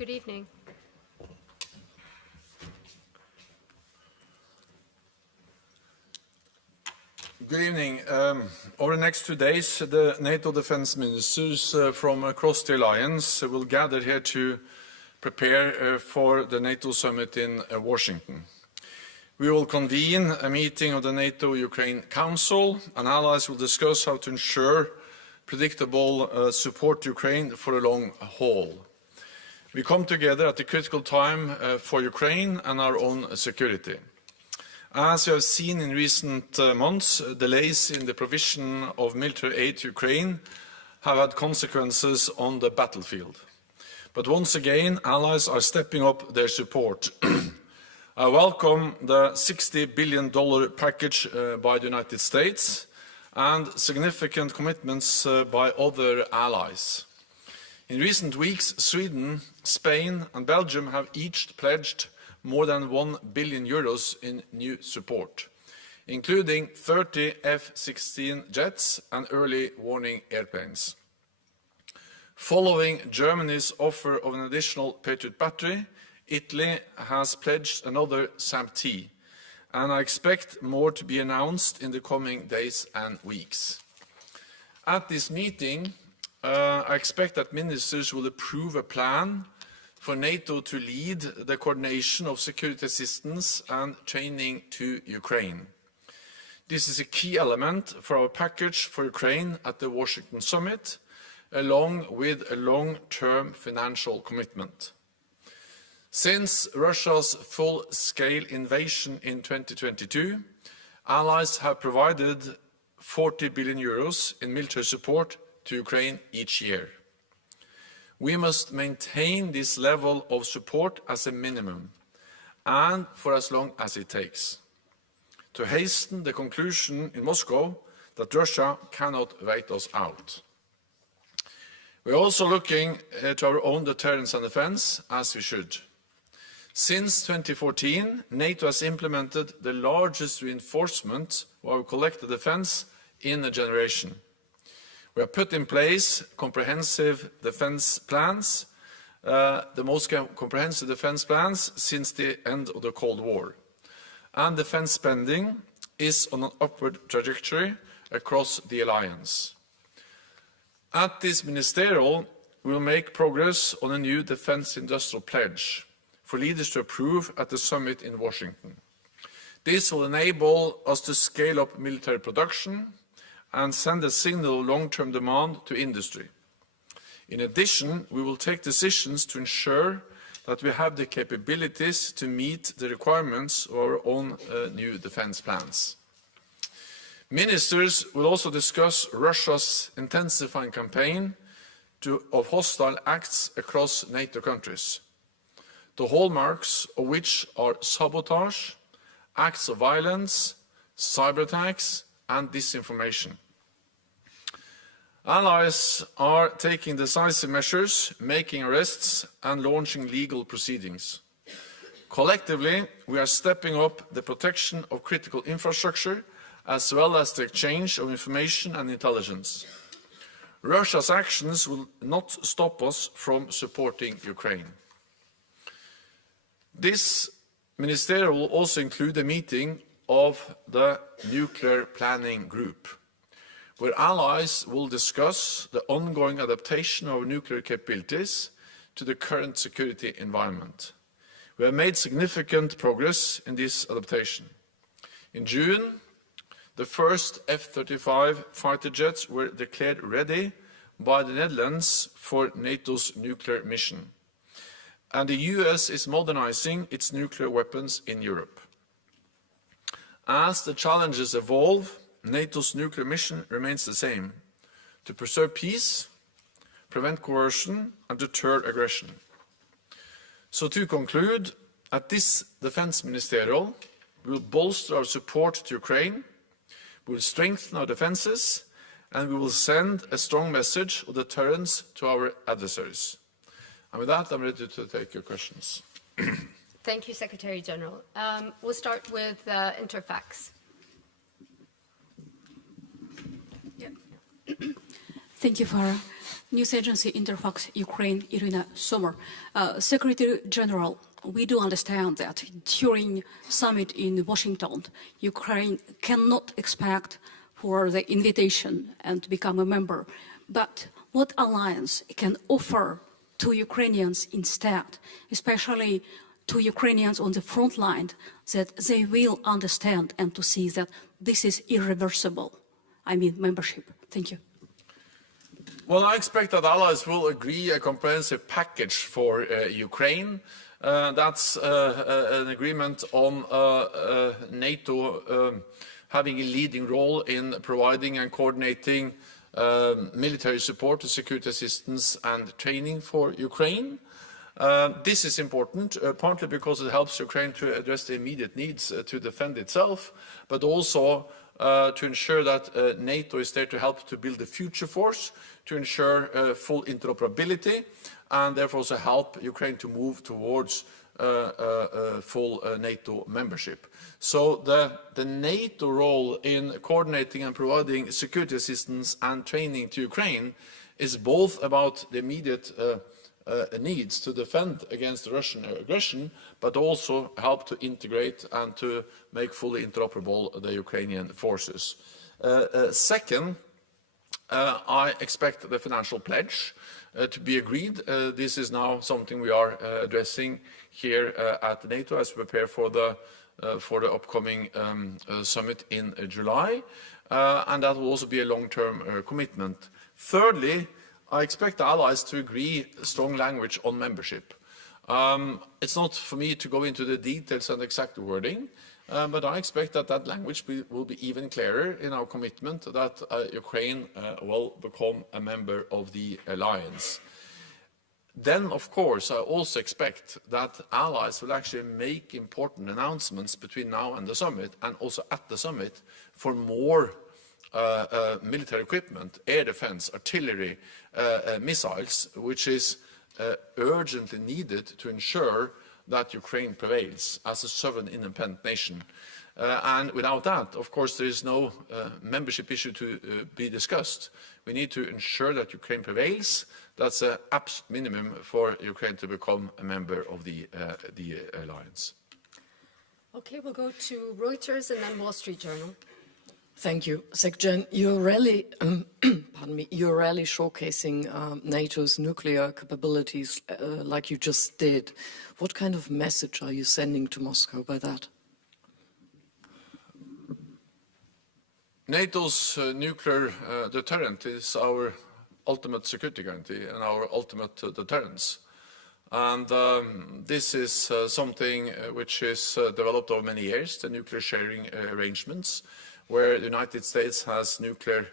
Good evening. Good evening. Over the next 2 days, the NATO defense ministers from across the alliance will gather here to prepare for the NATO summit in Washington. We will convene a meeting of the NATO-Ukraine Council, and allies will discuss how to ensure predictable support to Ukraine for the long haul. We come together at a critical time for Ukraine and our own security. As we have seen in recent months, delays in the provision of military aid to Ukraine have had consequences on the battlefield. But once again, allies are stepping up their support. I welcome the $60 billion package by the United States and significant commitments by other allies. In recent weeks, Sweden, Spain and Belgium have each pledged more than €1 billion in new support, including 30 F-16 jets and early warning airplanes. Following Germany's offer of an additional Patriot battery, Italy has pledged another SAMP-T, and I expect more to be announced in the coming days and weeks. At this meeting, I expect that ministers will approve a plan for NATO to lead the coordination of security assistance and training to Ukraine. This is a key element for our package for Ukraine at the Washington summit, along with a long-term financial commitment. Since Russia's full-scale invasion in 2022, allies have provided €40 billion in military support to Ukraine each year. We must maintain this level of support as a minimum, and for as long as it takes, to hasten the conclusion in Moscow that Russia cannot wait us out. We are also looking to our own deterrence and defense, as we should. Since 2014, NATO has implemented the largest reinforcement of our collective defense in a generation. We have put in place comprehensive defense plans, the most comprehensive defense plans since the end of the Cold War. And defense spending is on an upward trajectory across the alliance. At this ministerial, we will make progress on a new defense industrial pledge for leaders to approve at the summit in Washington. This will enable us to scale up military production and send a signal of long-term demand to industry. In addition, we will take decisions to ensure that we have the capabilities to meet the requirements of our own new defense plans. Ministers will also discuss Russia's intensifying campaign of hostile acts across NATO countries, the hallmarks of which are sabotage, acts of violence, cyber attacks, and disinformation. Allies are taking decisive measures, making arrests and launching legal proceedings. Collectively, we are stepping up the protection of critical infrastructure as well as the exchange of information and intelligence. Russia's actions will not stop us from supporting Ukraine. This ministerial will also include a meeting of the Nuclear Planning Group, where allies will discuss the ongoing adaptation of our nuclear capabilities to the current security environment. We have made significant progress in this adaptation. In June, the first F-35 fighter jets were declared ready by the Netherlands for NATO's nuclear mission, and the US is modernizing its nuclear weapons in Europe. As the challenges evolve, NATO's nuclear mission remains the same: to preserve peace, prevent coercion, and deter aggression. So to conclude, at this defense ministerial, we will bolster our support to Ukraine, we will strengthen our defenses, and we will send a strong message of deterrence to our adversaries. And with that, I'm ready to take your questions. Thank you, Secretary General. We'll start with Interfax. Thank you, Farah. News agency Interfax Ukraine, Irina Sommer. Secretary General, we do understand that during summit in Washington, Ukraine cannot expect for the invitation and to become a member. But what alliance can offer to Ukrainians instead, especially to Ukrainians on the front line, that they will understand and to see that this is irreversible? I mean, membership. Thank you. Well, I expect that allies will agree a comprehensive package for Ukraine. That's an agreement on NATO having a leading role in providing and coordinating military support, security assistance and training for Ukraine. This is important, partly because it helps Ukraine to address the immediate needs to defend itself, but also to ensure that NATO is there to help to build a future force, to ensure full interoperability, and therefore also help Ukraine to move towards full NATO membership. So the NATO role in coordinating and providing security assistance and training to Ukraine is both about the immediate needs to defend against Russian aggression, but also help to integrate and to make fully interoperable the Ukrainian forces. Second, I expect the financial pledge to be agreed. This is now something we are addressing here at NATO as we prepare for the upcoming summit in July, and that will also be a long-term commitment. Thirdly, I expect the allies to agree strong language on membership. It's not for me to go into the details and exact wording, but I expect that that language will be even clearer in our commitment that Ukraine will become a member of the alliance. Then, of course, I also expect that allies will actually make important announcements between now and the summit, and also at the summit, for more military equipment, air defense, artillery, missiles, which is urgently needed to ensure that Ukraine prevails as a sovereign independent nation. And without that, of course, there is no membership issue to be discussed. We need to ensure that Ukraine prevails. That's an absolute minimum for Ukraine to become a member of the alliance. Okay, we'll go to Reuters and then Wall Street Journal. Thank you. Secretary, you're rarely, pardon me, you're rarely showcasing NATO's nuclear capabilities like you just did. What kind of message are you sending to Moscow by that? NATO's nuclear deterrent is our ultimate security guarantee and our ultimate deterrence. And this is something which is developed over many years, the nuclear sharing arrangements, where the United States has nuclear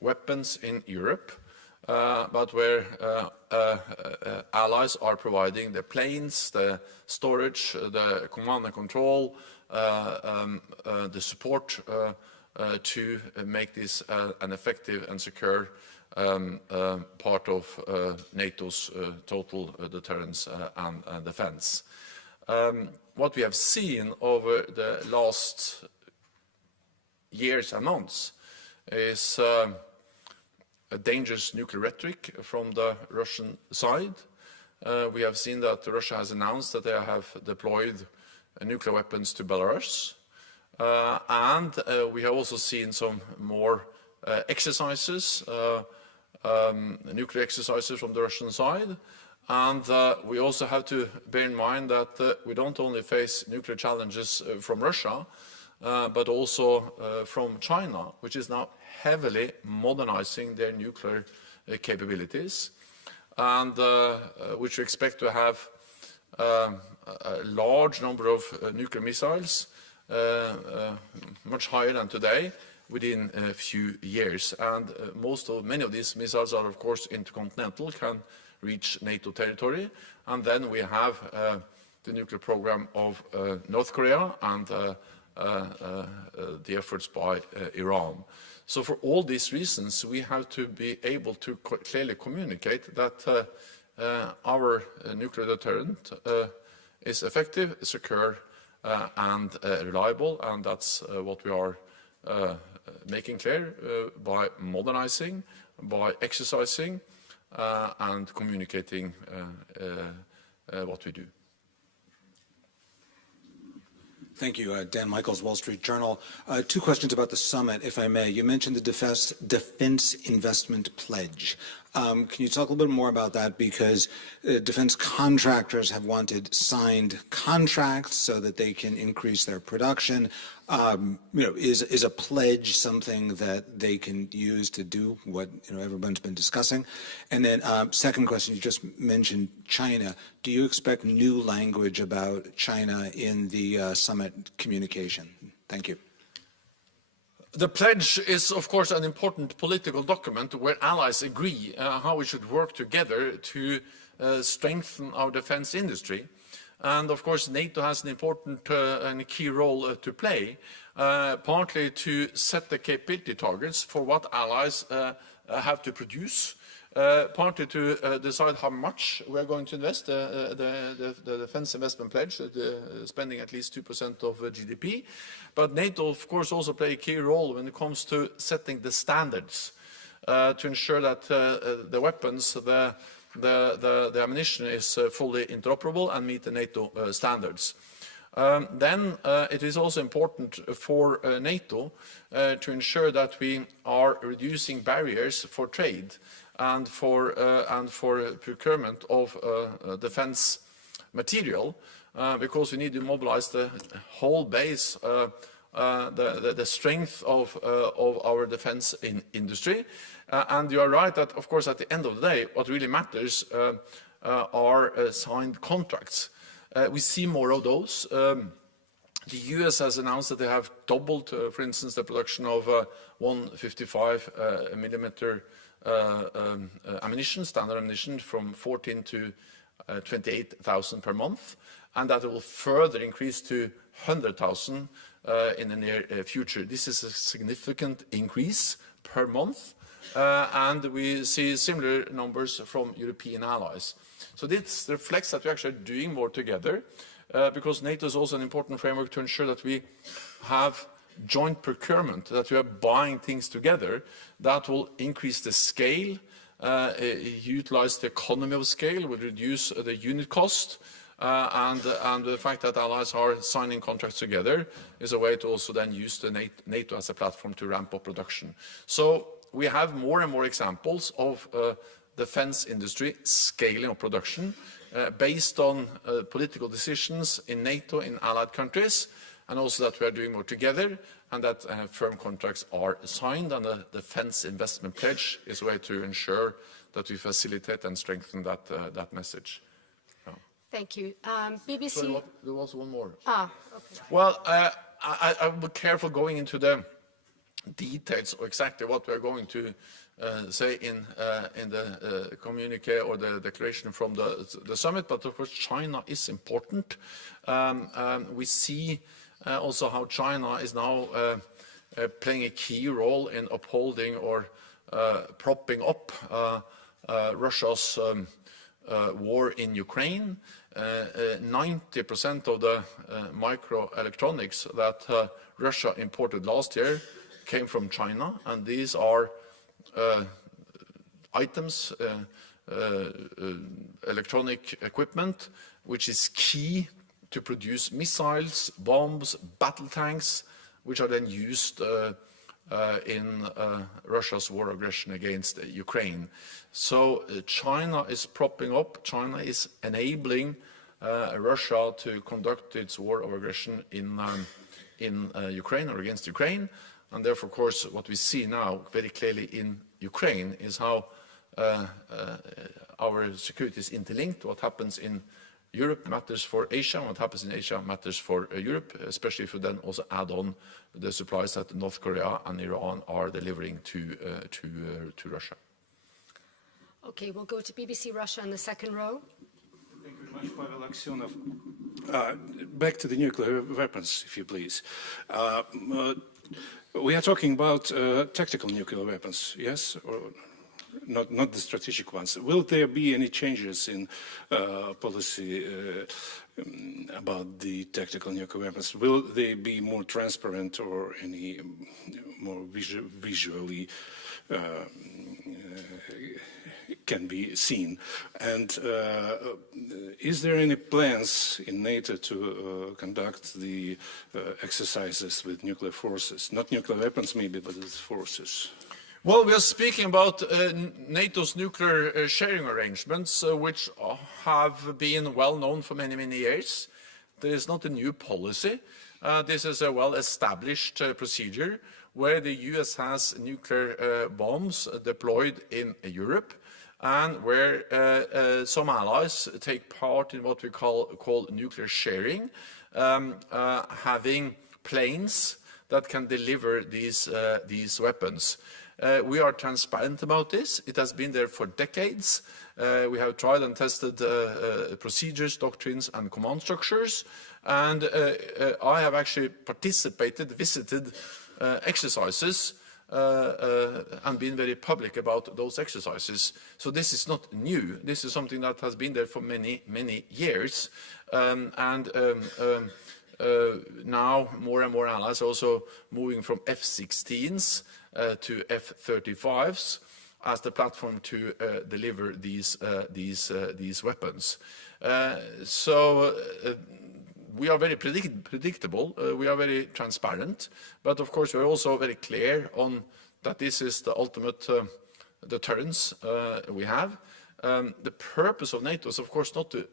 weapons in Europe, but where allies are providing the planes, the storage, the command and control, the support to make this an effective and secure part of NATO's total deterrence and defense. What we have seen over the last years and months is a dangerous nuclear rhetoric from the Russian side. We have seen that Russia has announced that they have deployed nuclear weapons to Belarus. And we have also seen some more exercises, nuclear exercises from the Russian side. And we also have to bear in mind that we don't only face nuclear challenges from Russia, but also from China, which is now heavily modernizing their nuclear capabilities, and which we expect to have a large number of nuclear missiles, much higher than today, within a few years. And many of these missiles are, of course, intercontinental, can reach NATO territory. And then we have the nuclear program of North Korea and the efforts by Iran. So for all these reasons, we have to be able to clearly communicate that our nuclear deterrent is effective, secure, and reliable, and that's what we are making clear by modernizing, by exercising, and communicating what we do. Thank you. Dan Michaels, Wall Street Journal. Two questions about the summit, if I may. You mentioned the defense investment pledge. Can you talk a little bit more about that? Because defense contractors have wanted signed contracts so that they can increase their production. Is a pledge something that they can use to do what everyone's been discussing? And then second question, you just mentioned China. Do you expect new language about China in the summit communication? Thank you. The pledge is, of course, an important political document where allies agree how we should work together to strengthen our defense industry. And, of course, NATO has an important and a key role to play, partly to set the capability targets for what allies have to produce, partly to decide how much we are going to invest, the defense investment pledge, spending at least 2% of GDP. But NATO, of course, also play a key role when it comes to setting the standards to ensure that the weapons, the ammunition is fully interoperable and meet the NATO standards. Then it is also important for NATO to ensure that we are reducing barriers for trade and for procurement of defense material, because we need to mobilize the whole base, the strength of our defense industry. And you are right that, of course, at the end of the day, what really matters are signed contracts. We see more of those. The US has announced that they have doubled, for instance, the production of 155 millimeter ammunition, standard ammunition, from 14 to 28,000 per month, and that it will further increase to 100,000 in the near future. This is a significant increase per month, and we see similar numbers from European allies. So this reflects that we're actually doing more together, because NATO is also an important framework to ensure that we have joint procurement, that we are buying things together that will increase the scale, utilize the economy of scale, will reduce the unit cost, and the fact that allies are signing contracts together is a way to also then use the NATO as a platform to ramp up production. So we have more and more examples of defense industry scaling up production based on political decisions in NATO, in allied countries, and also that we are doing more together, and that firm contracts are signed, and the defense investment pledge is a way to ensure that we facilitate and strengthen that message. Thank you. BBC. So there was one more. Okay. Well, I would be careful going into the details of exactly what we are going to say in the communique or the declaration from the summit, but of course China is important. We see also how China is now playing a key role in upholding or propping up Russia's war in Ukraine. 90% of the microelectronics that Russia imported last year came from China, and these are items, electronic equipment, which is key to produce missiles, bombs, battle tanks, which are then used in Russia's war aggression against Ukraine. So China is propping up, China is enabling Russia to conduct its war of aggression in Ukraine or against Ukraine. And therefore, of course, what we see now very clearly in Ukraine is how our security is interlinked. What happens in Europe matters for Asia, and what happens in Asia matters for Europe, especially if you then also add on the supplies that North Korea and Iran are delivering to Russia. Okay, we'll go to BBC Russia in the second row. Thank you very much, Pavel Aksionov. Back to the nuclear weapons, if you please. We are talking about tactical nuclear weapons, yes, or not the strategic ones. Will there be any changes in policy about the tactical nuclear weapons? Will they be more transparent or any more visually can be seen. And is there any plans in NATO to conduct the exercises with nuclear forces? Not nuclear weapons maybe, but with forces. Well, we are speaking about NATO's nuclear sharing arrangements, which have been well known for many, many years. There is not a new policy. This is a well-established procedure where the US has nuclear bombs deployed in Europe, and where some allies take part in what we call nuclear sharing, having planes that can deliver these weapons. We are transparent about this. It has been there for decades. We have tried and tested procedures, doctrines, and command structures. And I have actually participated, visited exercises, and been very public about those exercises. So this is not new. This is something that has been there for many, many years. Now more and more allies are also moving from F-16s to F-35s as the platform to deliver these weapons. We are very predictable, we are very transparent, but of course we are also very clear on that this is the ultimate deterrence we have. The purpose of NATO is of course not to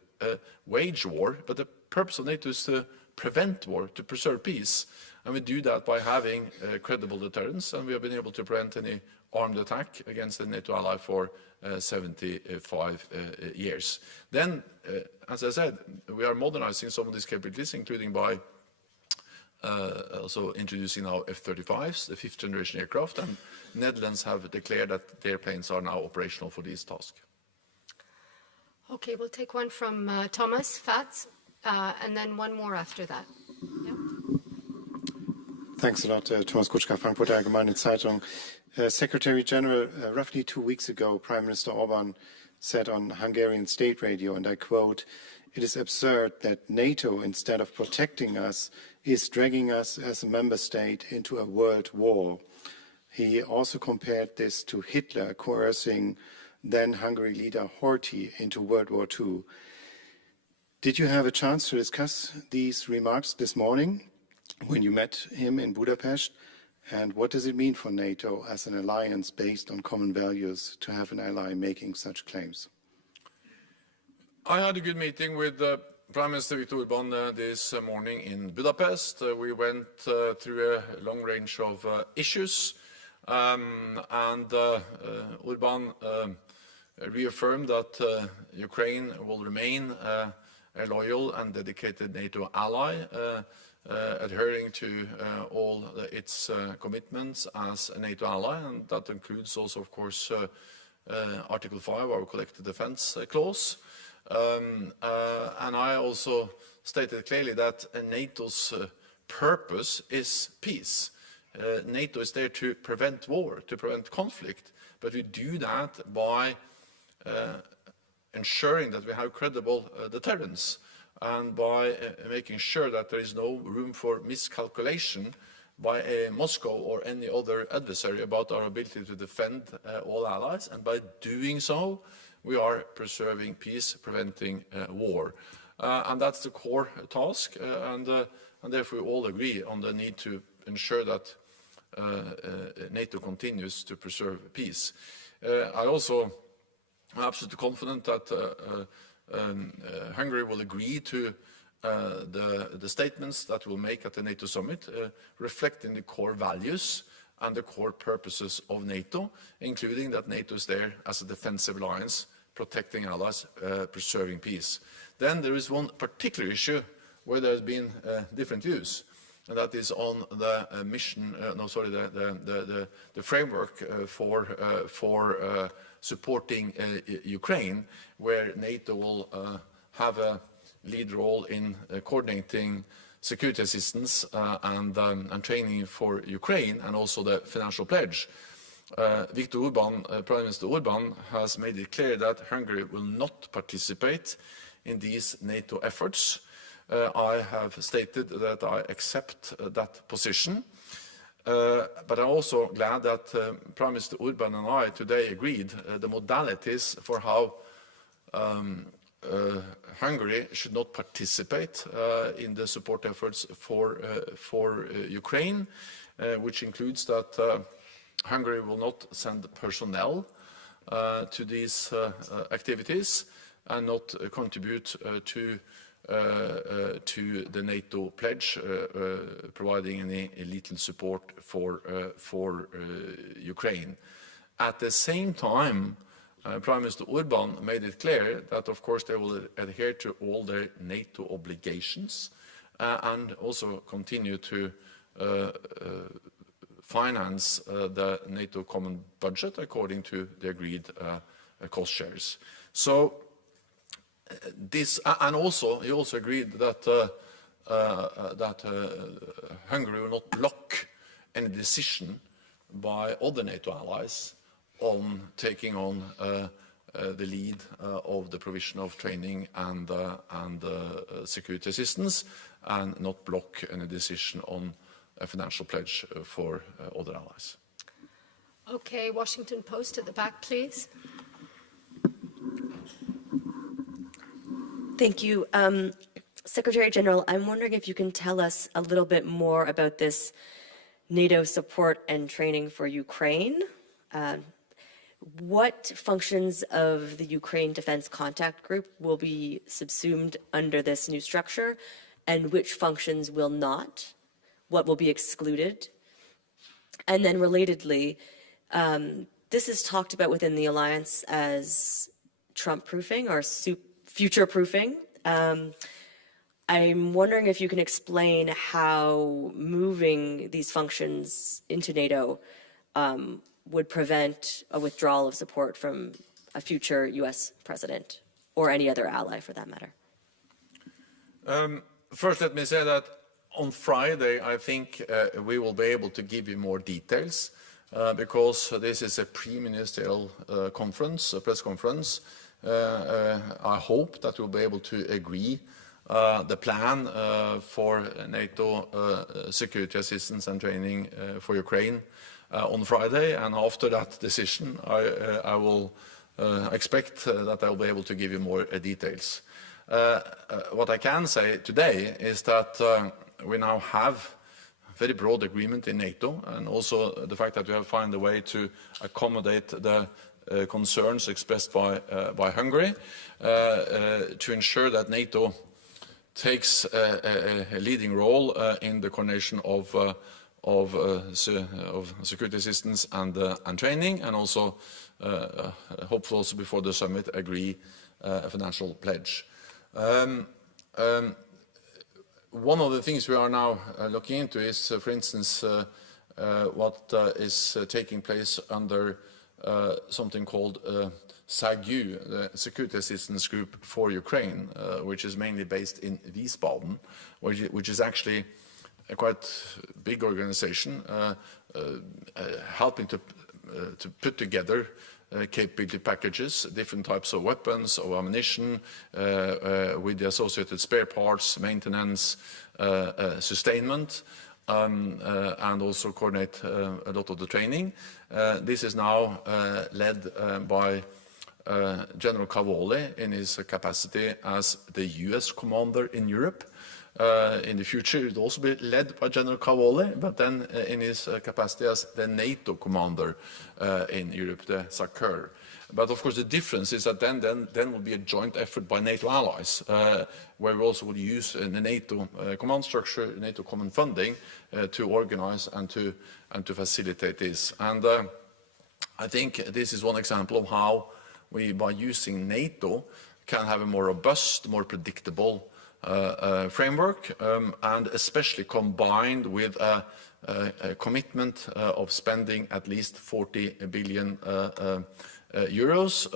wage war, but the purpose of NATO is to prevent war, to preserve peace. And we do that by having credible deterrence, and we have been able to prevent any armed attack against a NATO ally for 75 years. Then, as I said, we are modernizing some of these capabilities, including by also introducing now F-35s, the fifth generation aircraft, and Netherlands have declared that their planes are now operational for these tasks. Okay, we'll take one from Thomas Fatz, and then one more after that. Yeah. Thanks a lot, Thomas Kutschka, Frankfurter Allgemeine Zeitung. Secretary General, roughly 2 weeks ago, Prime Minister Orban said on Hungarian state radio, and I quote, "It is absurd that NATO, instead of protecting us, is dragging us as a member state into a world war." He also compared this to Hitler coercing then Hungary leader Horthy into World War II. Did you have a chance to discuss these remarks this morning when you met him in Budapest? And what does it mean for NATO as an alliance based on common values to have an ally making such claims? I had a good meeting with Prime Minister Viktor Orban this morning in Budapest. We went through a long range of issues, and Orban reaffirmed that Ukraine will remain a loyal and dedicated NATO ally, adhering to all its commitments as a NATO ally, and that includes also, of course, Article 5, our collective defense clause. And I also stated clearly that NATO's purpose is peace. NATO is there to prevent war, to prevent conflict, but we do that by ensuring that we have credible deterrence, and by making sure that there is no room for miscalculation by Moscow or any other adversary about our ability to defend all allies. And by doing so, we are preserving peace, preventing war. And that's the core task, and therefore we all agree on the need to ensure that NATO continues to preserve peace. I also am absolutely confident that Hungary will agree to the statements that we'll make at the NATO summit, reflecting the core values and the core purposes of NATO, including that NATO is there as a defensive alliance, protecting allies, preserving peace. Then there is one particular issue where there has been different views, and that is on the the framework for supporting Ukraine, where NATO will have a lead role in coordinating security assistance and training for Ukraine, and also the financial pledge. Viktor Orban, Prime Minister Orban, has made it clear that Hungary will not participate in these NATO efforts. I have stated that I accept that position. But I'm also glad that Prime Minister Urban and I today agreed the modalities for how Hungary should not participate in the support efforts for Ukraine, which includes that Hungary will not send personnel to these activities and not contribute to the NATO pledge, providing any lethal support for Ukraine. At the same time, Prime Minister Urban made it clear that, of course, they will adhere to all their NATO obligations and also continue to finance the NATO common budget according to the agreed cost shares. So this, and also he also agreed that Hungary will not block any decision by other NATO allies on taking on the lead of the provision of training and security assistance, and not block any decision on a financial pledge for other allies. Okay, Washington Post at the back, please. Thank you. Secretary General, I'm wondering if you can tell us a little bit more about this NATO support and training for Ukraine. What functions of the Ukraine Defense Contact Group will be subsumed under this new structure, and which functions will not? What will be excluded? And then relatedly, this is talked about within the alliance as Trump-proofing or future-proofing. I'm wondering if you can explain how moving these functions into NATO would prevent a withdrawal of support from a future U.S. president or any other ally for that matter. First, let me say that on Friday, I think we will be able to give you more details because this is a pre-ministerial conference, a press conference. I hope that we'll be able to agree the plan for NATO security assistance and training for Ukraine on Friday, and after that decision, I will expect that I will be able to give you more details. What I can say today is that we now have very broad agreement in NATO, and also the fact that we have found a way to accommodate the concerns expressed by Hungary to ensure that NATO takes a leading role in the coordination of security assistance and training, and also hopefully also before the summit agree a financial pledge. One of the things we are now looking into is, for instance, what is taking place under something called SAGU, the Security Assistance Group for Ukraine, which is mainly based in Wiesbaden, which is actually a quite big organization helping to put together capability packages, different types of weapons or ammunition, with the associated spare parts, maintenance, sustainment, and also coordinate a lot of the training. This is now led by General Cavoli in his capacity as the US commander in Europe. In the future, it will also be led by General Cavoli, but then in his capacity as the NATO commander in Europe, the SACEUR. But of course, the difference is that then will be a joint effort by NATO allies, where we also will use the NATO command structure, NATO common funding, to organize and to facilitate this. And I think this is one example of how we, by using NATO, can have a more robust, more predictable framework, and especially combined with a commitment of spending at least 40 billion euros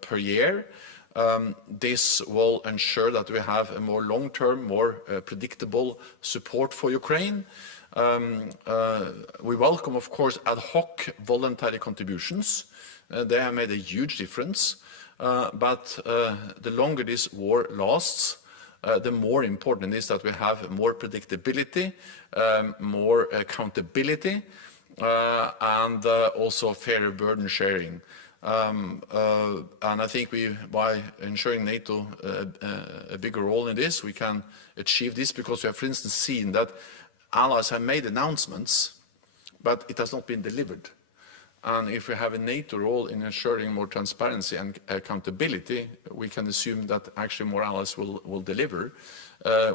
per year. This will ensure that we have a more long-term, more predictable support for Ukraine. We welcome, of course, ad hoc voluntary contributions. They have made a huge difference. But the longer this war lasts, the more important it is that we have more predictability, more accountability, and also fairer burden sharing. And I think by ensuring NATO a bigger role in this, we can achieve this, because we have, for instance, seen that allies have made announcements, but it has not been delivered. And if we have a NATO role in ensuring more transparency and accountability, we can assume that actually more allies will deliver.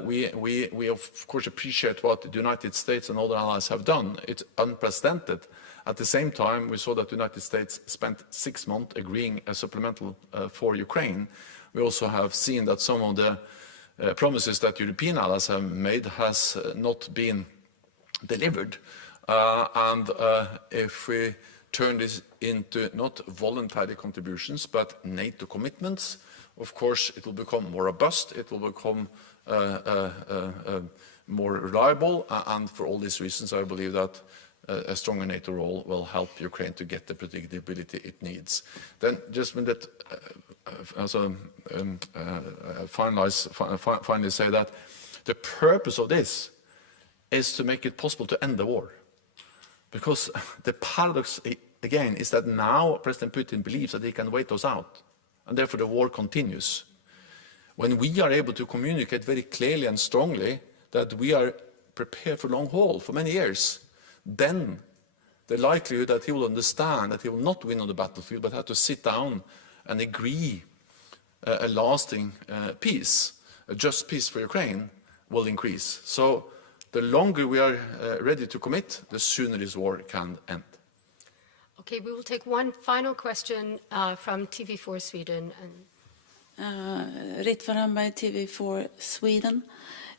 We of course appreciate what the United States and other allies have done. It's unprecedented. At the same time, we saw that the United States spent 6 months agreeing a supplemental for Ukraine. We also have seen that some of the promises that European allies have made has not been delivered. If we turn this into not voluntary contributions, but NATO commitments, of course, it will become more robust, it will become more reliable, and for all these reasons, I believe that a stronger NATO role will help Ukraine to get the predictability it needs. Then, just when that, finally say that the purpose of this is to make it possible to end the war. Because the paradox, again, is that now President Putin believes that he can wait us out, and therefore the war continues. When we are able to communicate very clearly and strongly that we are prepared for long haul, for many years, then the likelihood that he will understand that he will not win on the battlefield, but have to sit down and agree a lasting peace, a just peace for Ukraine, will increase. So the longer we are ready to commit, the sooner this war can end. Okay, we will take one final question from TV4 Sweden. Rit Varanberg, TV4 Sweden.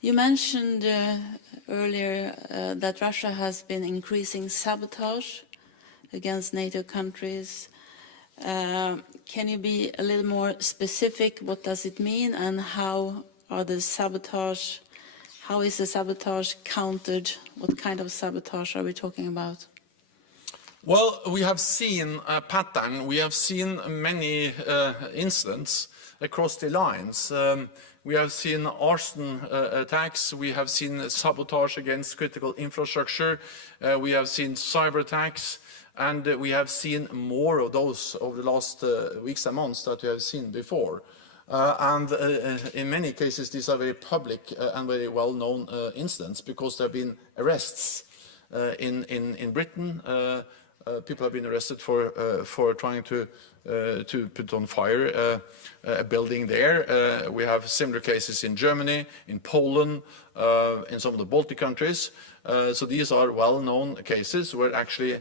You mentioned earlier that Russia has been increasing sabotage against NATO countries. Can you be a little more specific? What does it mean, and how is the sabotage countered? What kind of sabotage are we talking about? Well, we have seen a pattern. We have seen many incidents across the lines. We have seen arson attacks. We have seen sabotage against critical infrastructure. We have seen cyber attacks. And we have seen more of those over the last weeks and months that we have seen before. In many cases, these are very public and very well-known incidents, because there have been arrests in Britain. People have been arrested for trying to put on fire a building there. We have similar cases in Germany, in Poland, in some of the Baltic countries. So these are well-known cases where actually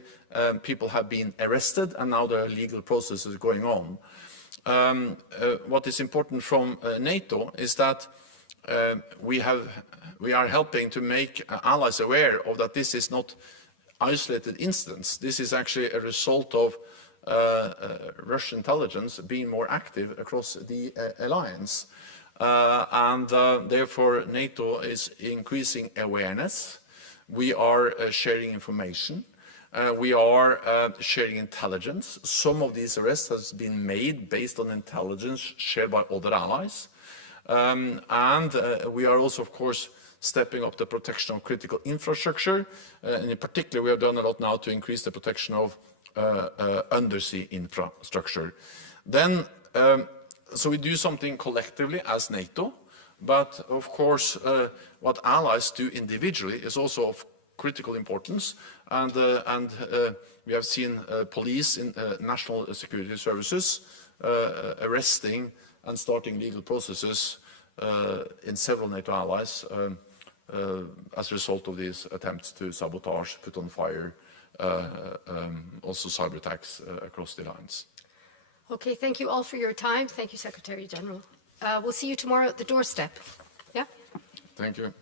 people have been arrested, and now there are legal processes going on. What is important from NATO is that we are helping to make allies aware of that this is not isolated incidents. This is actually a result of Russian intelligence being more active across the alliance. Therefore, NATO is increasing awareness. We are sharing information. We are sharing intelligence. Some of these arrests has been made based on intelligence shared by other allies. We are also, of course, stepping up the protection of critical infrastructure. And in particular, we have done a lot now to increase the protection of undersea infrastructure. Then, so we do something collectively as NATO, but of course, what allies do individually is also of critical importance. We have seen police in national security services arresting and starting legal processes in several NATO allies as a result of these attempts to sabotage, put on fire, also cyber attacks across the lines. Okay, thank you all for your time. Thank you, Secretary General. We'll see you tomorrow at the doorstep. Yeah? Thank you.